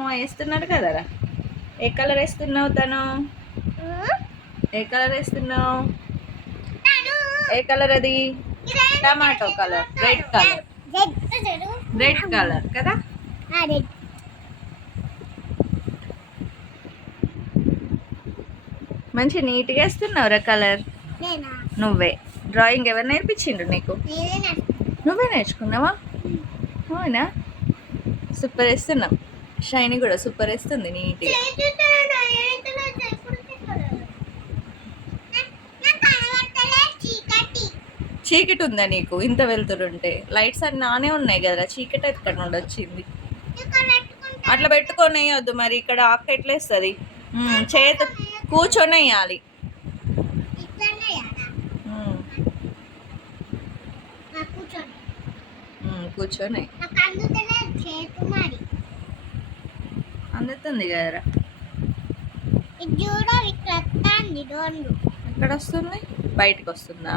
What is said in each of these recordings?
అమ్మమ్మ వేస్తున్నారు కదరా. ఏ కలర్ వేస్తున్నావు తను? ఏ కలర్ వేస్తున్నావు? ఏ కలర్ అది? Tomato colour, red colour. Red colour కదా. మంచి నీట్గా వేస్తున్నావురా కలర్. నువ్వే డ్రాయింగ్ ఎవరు నేర్పించిండు నీకు? నువ్వే నేర్చుకున్నావా? అవునా, సూపర్ వేస్తున్నావు. షైనీ కూడా సూపర్ వేస్తుంది నీట్గా. చీకటి ఉందా నీకు? ఇంత వెళ్తుంటే లైట్స్ అన్నీ నానే ఉన్నాయి కదరా, చీకటి ఎక్కడ నుండి వచ్చింది? అట్లా పెట్టుకొని వేయొద్దు మరి, ఇక్కడ అక్క ఎట్లా వేస్తుంది? చేతి కూర్చొని వేయాలి. కూర్చొని అందుతుంది కదరా. ఎక్కడ వస్తుంది? బయటకు వస్తుందా?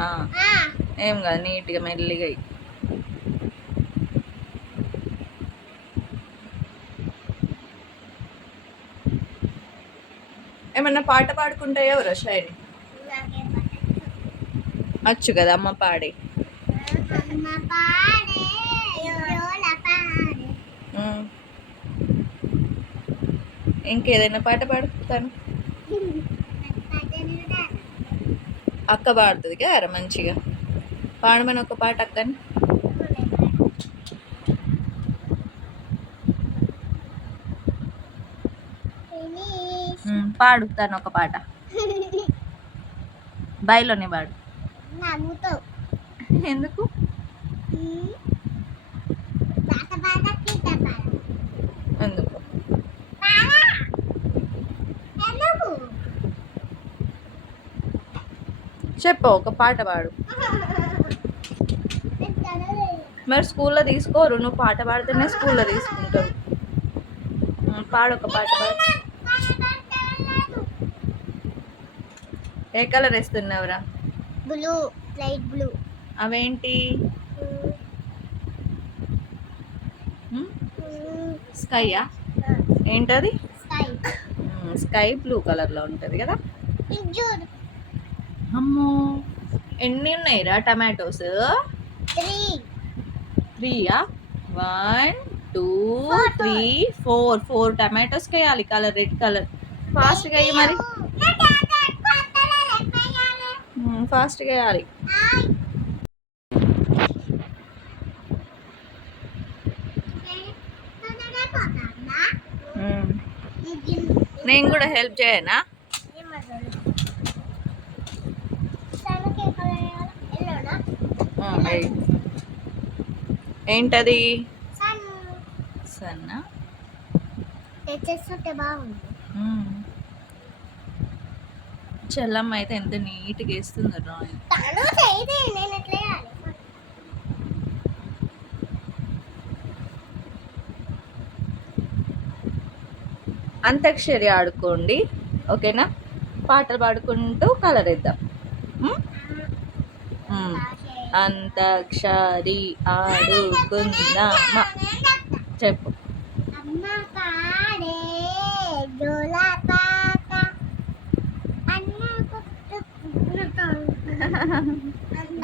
ఏం కాదు, నీట్గా మెల్లిగా. ఏమన్నా పాట పాడుకుంటా ఎవరు షైని? వచ్చు కదా, అమ్మ పాడే. ఇంకేదైనా పాట పాడుతాను. అక్క పాడుతుంది కదా మంచిగా. పాడమని ఒక పాట అక్కని. పాడుతాను ఒక పాట. బయలోనే పాడు. ఎందుకు? ఎందుకు? చెప్పు, ఒక పాట పాడు. మరి స్కూల్లో తీసుకోరు, నువ్వు పాట పాడితేనే స్కూల్లో తీసుకుంటారు. పాడు, ఒక పాట పాడు. ఏ కలర్ వేస్తున్నావురా? Blue, light blue. అవేంటి? స్కైయా? ఏంటది? స్కై బ్లూ కలర్లో ఉంటుంది కదా. అమ్మో, ఎన్ని ఉన్నాయిరా టమాటోస్? 3యా? 1 2 3 4 టమాటోస్కి వేయాలి కలర్, రెడ్ కలర్. ఫాస్ట్గా వేయి మరి, ఫాస్ట్గా వేయాలి. నేను కూడా హెల్ప్ చేయనా? ఏంటది? సన్నా. చెల్లమ్మ అయితే ఎంత నీట్గా వేస్తుంది డ్రాయింగ్. అంతాక్షరి ఆడుకోండి, ఓకేనా? పాటలు పాడుకుంటూ కలర్ వేద్దాం. అంతాక్షరి ఆడుకుందామా? చెప్పు.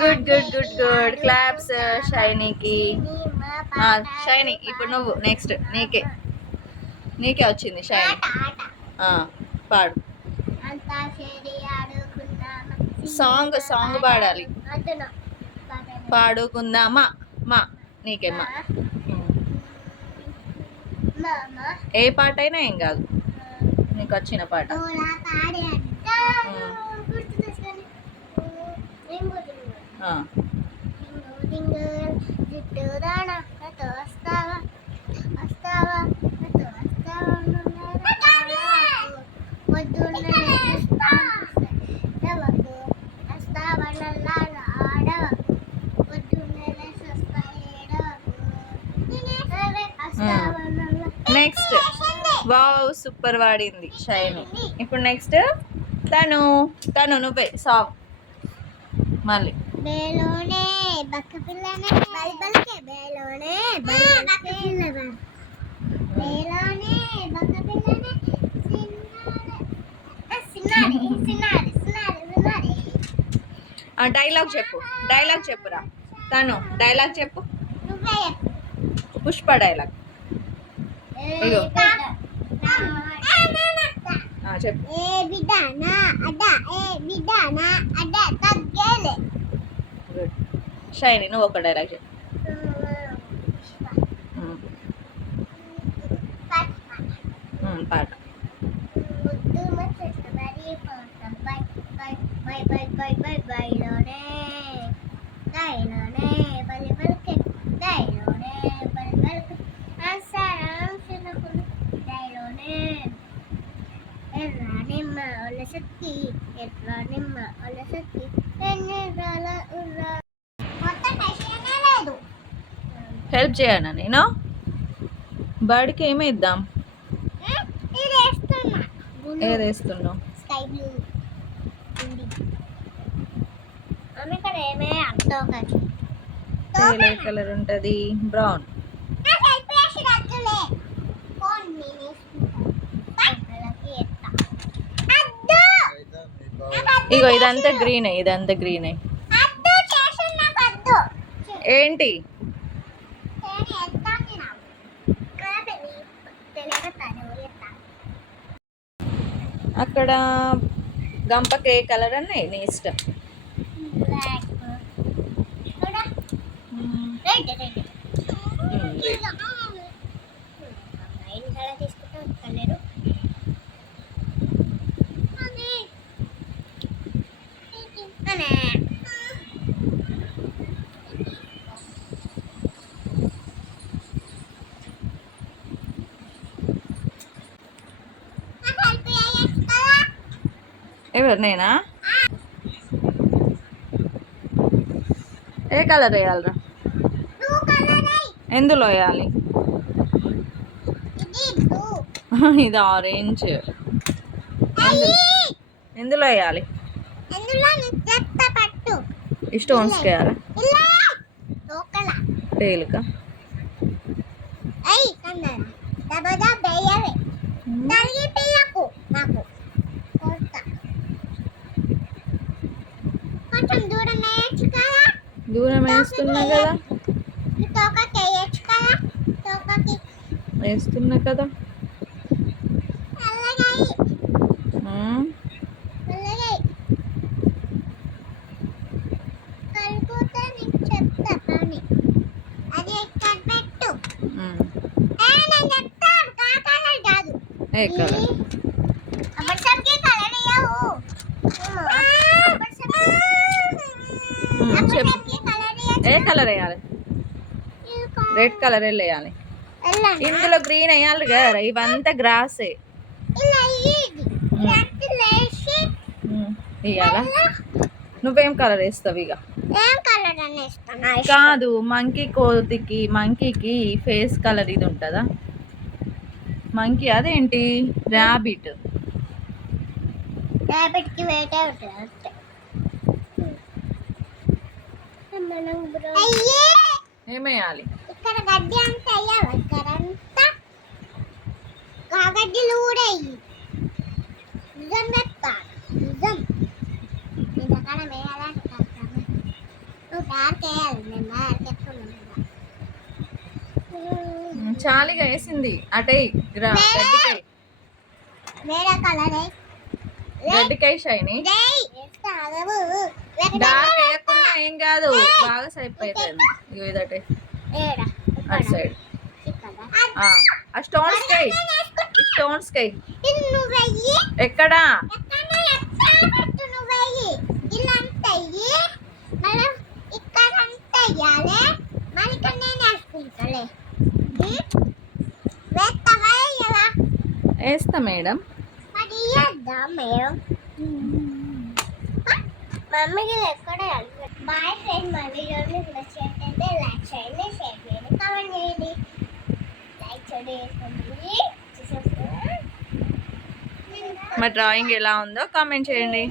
Good good good good. Claps షైనీకి. షైనీ, ఇప్పుడు నువ్వు నెక్స్ట్. నీకే వచ్చింది షైనీ. పాడు. సాంగ్ పాడాలి. పాడుకుందామా? మా నీకేమ్మా. ఏ పాట అయినా ఏం కాదు, నీకు వచ్చిన పాట. నెక్స్ట్. వావ్, సూపర్ వాడింది షైనీ. ఇప్పుడు నెక్స్ట్ తను నువ్వే సాంగ్ మళ్ళీ. బేలోనే బక్క పిల్లనే బల్బల్కే బేలోనే బల్బల్కే బేలోనే డైలాగ్ చెప్పురా తను డైలాగ్ చెప్పు. నువ్వే చెప్పు. పుష్ప డైలాగ్ ఇగో. చెప్పు. ఏ బిడ్డ నా అడ్డ ఏ బిడ్డ నా అడ్డ తగ్గేలే. గుడ్. షైని నువ్వు ఒక డైలాగ్ చెప్పు. పాట. ముద్దు ముచ్చట బరి పోతం బై బై బై బై బై బై బైలోనే దైలోనే బలి బలికే దైలోనే బలి బలికే ఆసారం చిన్నకులు దైలోనే ఎర్ర నిమ్మ ఒలసక్తి ఎర్ర నిమ్మ ఒలసక్తి ఎన్నెర్రాల ఉర్రా. మొత్తం టెన్షనే లేదు. హెల్ప్ చేయనా నేను? బర్డ్కి ఏమి ఇద్దాం? ఇది వేస్తున్నా. ఏది వేస్తున్నావు? స్కై బ్లూ ఉంది. ఆమె ఇక్కడ ఏమే అర్థం ఒకటి ఏ కలర్ ఉంటుంది? బ్రౌన్. ఇగో ఇదంతా గ్రీన్ ఏంటి? అక్కడ గంపకి ఏ కలర్ అన్నాయి నీ ఇష్టం. ఎవరు నేనా? ఏ కలర్ వేయాలరా? ఎందులో వేయాలి? ఇది ఆరెంజ్. ఎందులో వేయాలి? ఈ స్టోన్స్కి వేయాలా? టేలుకా? దూరం వేస్తున్నా కదా. వేస్తున్నా కదా. ఏ కలర్? ఏ కలర్ వేయాలి? రెడ్ కలర్ వేయాలి. ఇందులో గ్రీన్ వేయాలి కదా. ఇవంతా గ్రాసే వేయాలా? నువ్వేం కలర్ వేస్తావు? ఇక కాదు, మంకీకి ఫేస్ కలర్ ఇది ఉంటుందా? మంకీ అదేంటి? ర్యాబిట్ కి వేటే ఉంటుంది. ఏమేయాలి? ఇక్కడ గడ్డి అంతా అయ్యాలి. ఇక్కడ అంతా గడ్డిలు కూడా అయ్యి నిజం చెప్తా. నిజం నేను అక్కడ వేయాలంటే నువ్వు డార్క్ వేయాలి. నేను డార్క్ ఎత్తున్నాను. చాలిగా వేసింది. అటే గడ్డికాయ. వేరే కలర్ గడ్డికాయ షైని. డార్క్ వేయకుండా ఏం కాదు, బాగా సైప్ అవుతుంది. ఇగో ఇదటే అటు సైడ్. ఆ స్టోన్స్ కై ఎక్కడా? వేస్తా మేడం. మమ్మీకి ఎక్కడ బాయ్ ఫ్రెండ్. మా వీడియోని నచ్చినట్లయితే లైక్ చేయండి, షేర్ చేయండి, కామెంట్ చేయండి. లైక్ చేయండి. మా డ్రాయింగ్ ఎలా ఉందో కామెంట్ చేయండి.